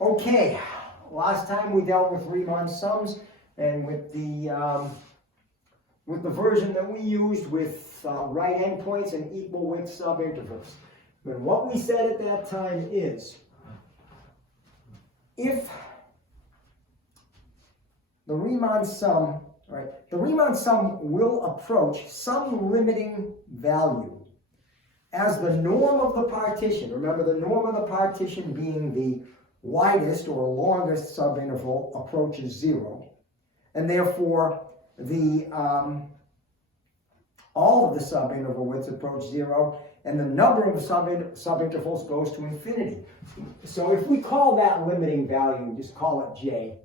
Okay, last time we dealt with Riemann sums, and with the version that we used with right endpoints and equal width subintervals. And what we said at that time is, if the Riemann sum, the Riemann sum will approach some limiting value as the norm of the partition. Remember, the norm of the partition being the widest or longest subinterval approaches 0, and therefore the all of the subinterval widths approach 0, and the number of subintervals goes to infinity. So if we call that limiting value, just call it J,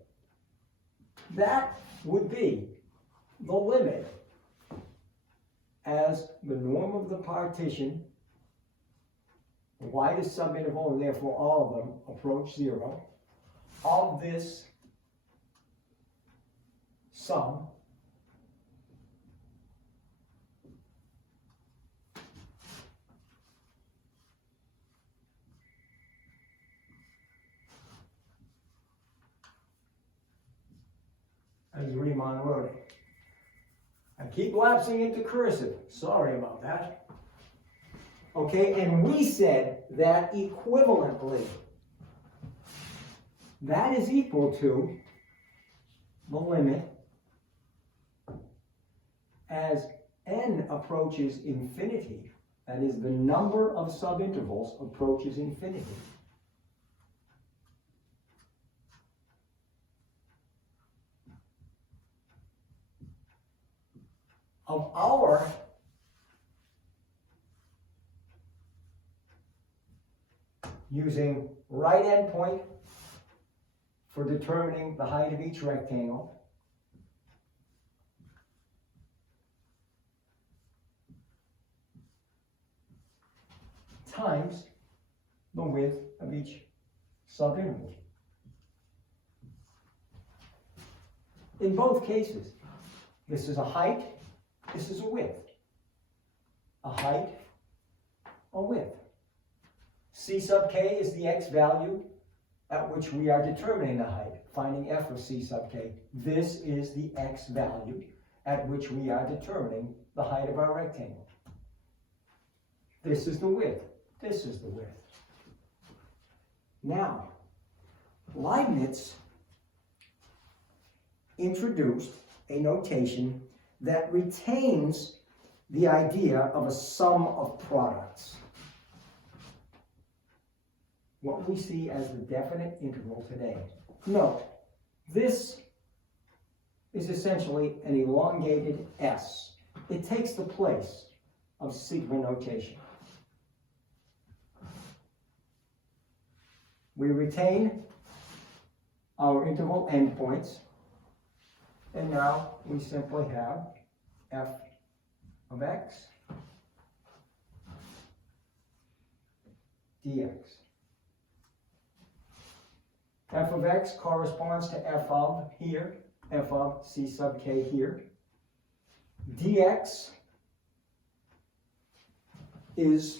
that would be the limit as the norm of the partition, the widest subinterval, and therefore all of them approach 0, of this sum as Riemann wrote it. I keep lapsing into cursive. Sorry about that. Okay, and we said that equivalently, that is equal to the limit as n approaches infinity, that is, the number of subintervals approaches infinity, of our using right endpoint for determining the height of each rectangle, times the width of each subinterval. In both cases, this is a height, this is a width. A height, a width. C sub k is the x value at which we are determining the height, finding f of c sub k. This is the x value at which we are determining the height of our rectangle. This is the width. This is the width. Now, Leibniz introduced a notation that retains the idea of a sum of products, what we see as the definite integral today. Note, this is essentially an elongated S. It takes the place of sigma notation. We retain our interval endpoints, and now we simply have f of x dx. F of x corresponds to f of here, f of c sub k here. Dx is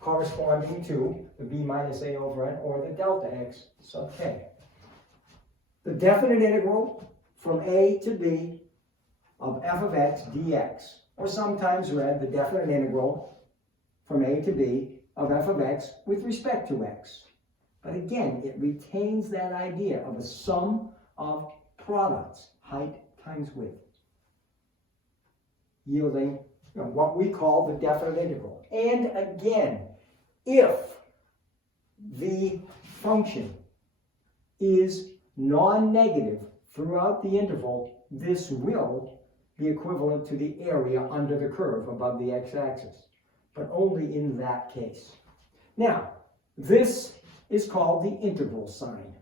corresponding to the b minus a over n, or the delta x sub k. The definite integral from a to b of f of x dx, or sometimes read the definite integral from a to b of f of x with respect to x. But again, it retains that idea of a sum of products, height times width, yielding what we call the definite integral. And again, if the function is non-negative throughout the interval, this will be equivalent to the area under the curve above the x-axis, but only in that case. Now, this is called the integral sign.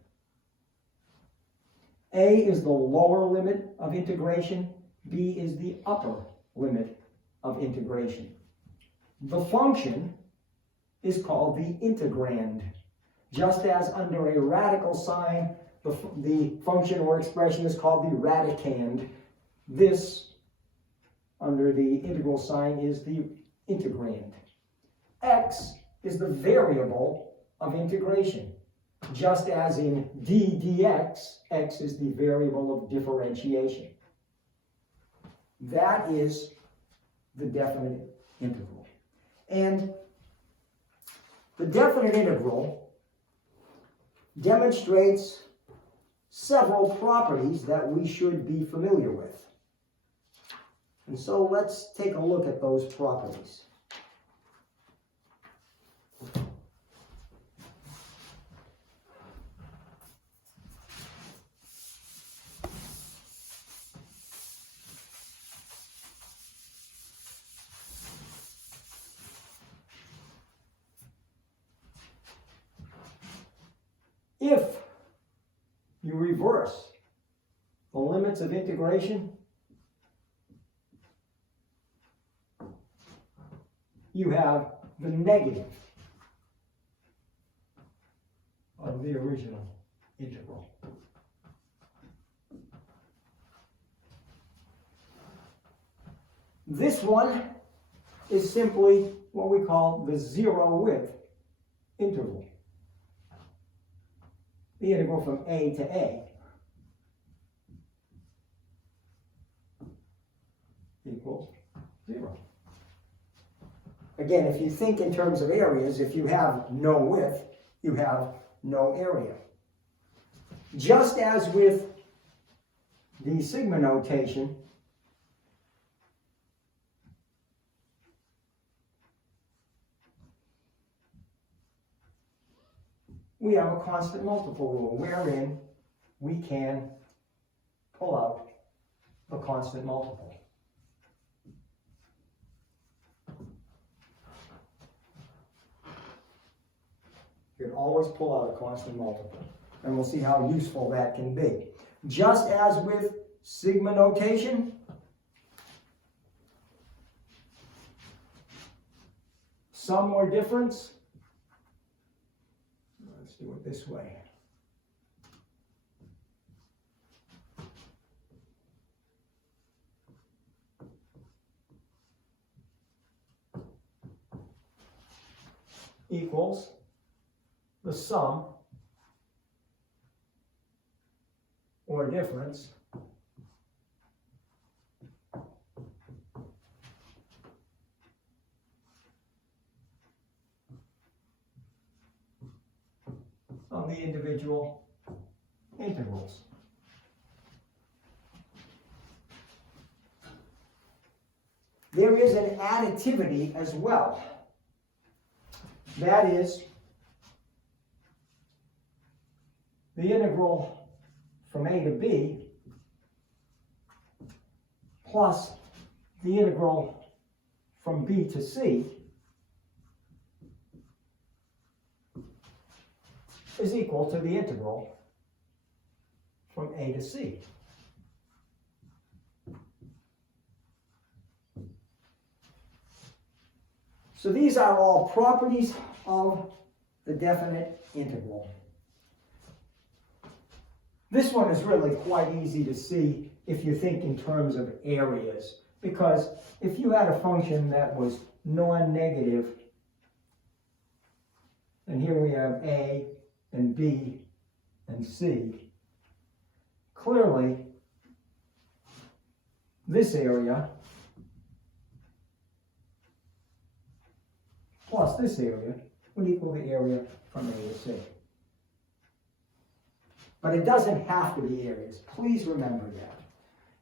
A is the lower limit of integration, B is the upper limit of integration. The function is called the integrand, just as under a radical sign, the function or expression is called the radicand. This, under the integral sign, is the integrand. X is the variable of integration. just as in d dx, x is the variable of differentiation. That is the definite integral. And the definite integral demonstrates several properties that we should be familiar with. And so let's take a look at those properties. If you reverse the limits of integration, you have the negative of the original integral. This one is simply what we call the zero width integral. The integral from a to a equals 0. Again, if you think in terms of areas, if you have no width, you have no area. Just as with the sigma notation, we have a constant multiple rule wherein we can pull out a constant multiple. You can always pull out a constant multiple, and we'll see how useful that can be. Just as with sigma notation, sum or difference, let's do it this way. Equals the sum or difference of the individual integrals. There is an additivity as well. That is the integral from a to b plus the integral from b to c is equal to the integral from a to c. So these are all properties of the definite integral. This one is really quite easy to see if you think in terms of areas, because if you had a function that was non-negative, and here we have a and b and c, clearly this area plus this area would equal the area from a to c. But it doesn't have to be areas. Please remember that.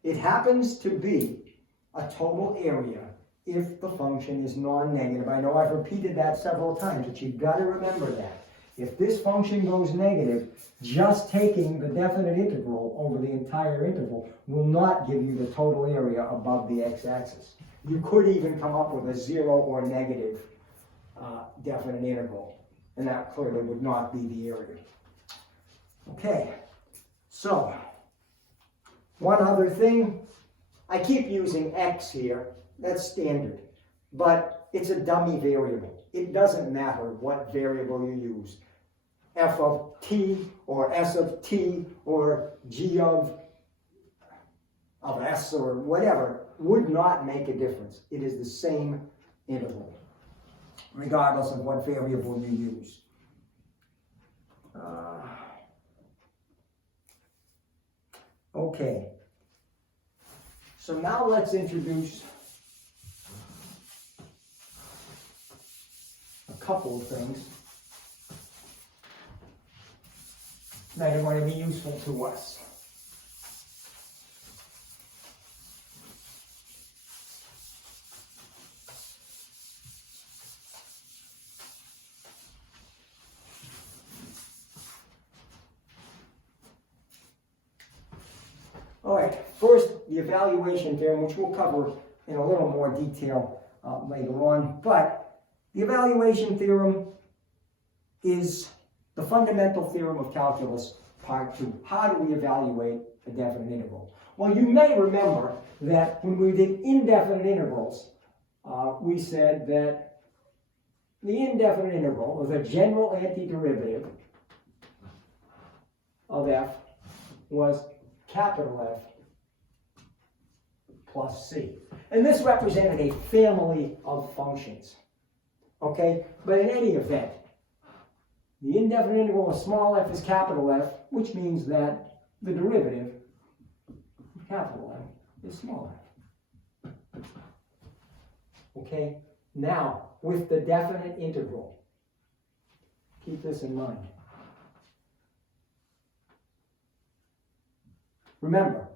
It happens to be a total area if the function is non-negative. I know I've repeated that several times, but you've got to remember that. If this function goes negative, just taking the definite integral over the entire interval will not give you the total area above the x-axis. You could even come up with a 0 or negative definite integral, and that clearly would not be the area. Okay, so one other thing, I keep using x here, that's standard, but it's a dummy variable. It doesn't matter what variable you use, f of t or s of t or g of s or whatever would not make a difference. It is the same interval, regardless of what variable you use. Okay. So now let's introduce a couple of things that are going to be useful to us. All right, first, the evaluation theorem, which we'll cover in a little more detail later on. But the evaluation theorem is the fundamental theorem of calculus, part 2. How do we evaluate a definite integral? Well, you may remember that when we did indefinite integrals, we said that the indefinite integral of the general antiderivative of f was capital F plus c. And this represented a family of functions. Okay? But in any event, the indefinite integral of small f is capital F, which means that the derivative of capital F is small f. Okay? Now, with the definite integral, keep this in mind. Remember,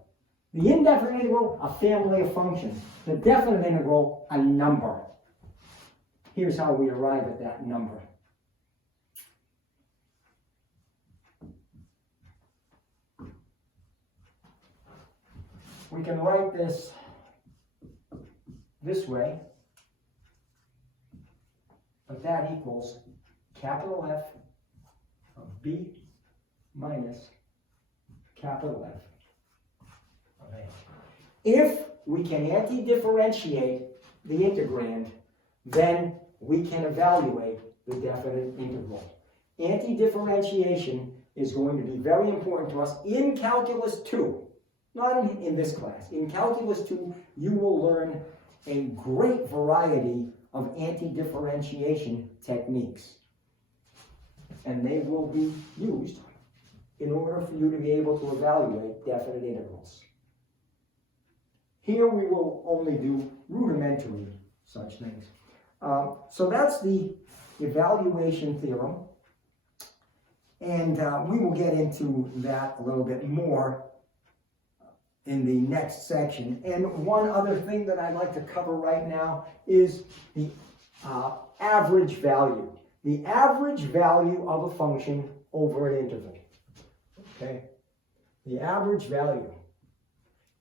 the indefinite integral, a family of functions. The definite integral, a number. Here's how we arrive at that number. We can write this way, but that equals capital F of b minus capital F. If we can anti-differentiate the integrand, then we can evaluate the definite integral. Anti-differentiation is going to be very important to us in Calculus 2. Not in this class. In Calculus 2, you will learn a great variety of anti-differentiation techniques. And they will be used in order for you to be able to evaluate definite integrals. Here we will only do rudimentary such things. So that's the evaluation theorem. And we will get into that a little bit more in the next section. And one other thing that I'd like to cover right now is the average value. The average value of a function over an interval. Okay? The average value.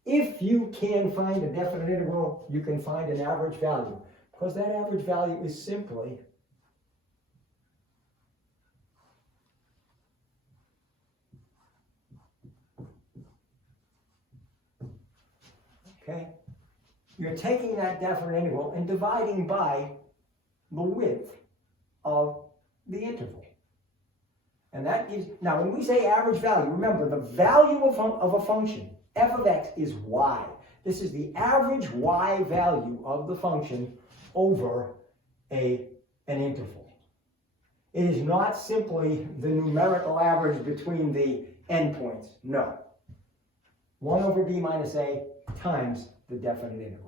If you can find a definite integral, you can find an average value. Because that average value is simply okay? You're taking that definite integral and dividing by the width of the interval. And that gives, now when we say average value, remember the value of a function, f of x is y. This is the average y value of the function over an interval. It is not simply the numerical average between the endpoints. No. 1 over b minus a times the definite integral.